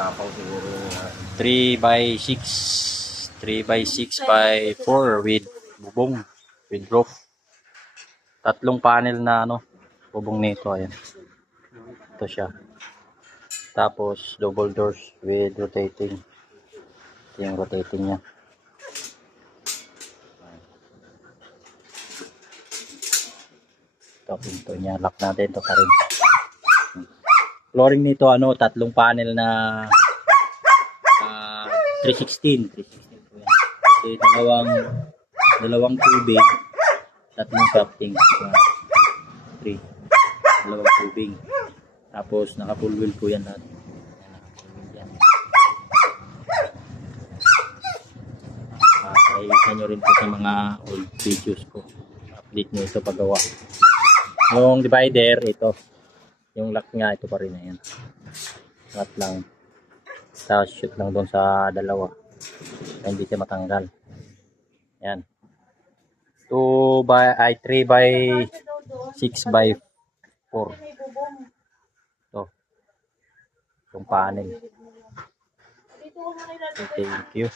Tapaw siguro yun. 3 by 6. 3 by 6 by 4 with bubong. With roof. Tatlong panel na ano, bubong nito. Ayan. Ito siya. Tapos double doors with rotating. Ito yung rotating niya. Ito pinto niya. Lock natin ito pa rin. Flooring nito ano, tatlong panel na 316. 316 po yan. Okay, dalawang tubig, tatlong crafting. 3. Dalawang tubig. Tapos naka full wheel po yan lahat. Nakikita nyo rin po sa mga old videos ko. Update nyo ito paggawa. Yung divider, ito. Yung lock nga, ito pa rin. Ayan. Lock lang. Tapos shoot lang doon sa dalawa. Hindi siya matanggal. Ayan. 3 by 6 by 4. Ito. Yung panel. Okay, thank you.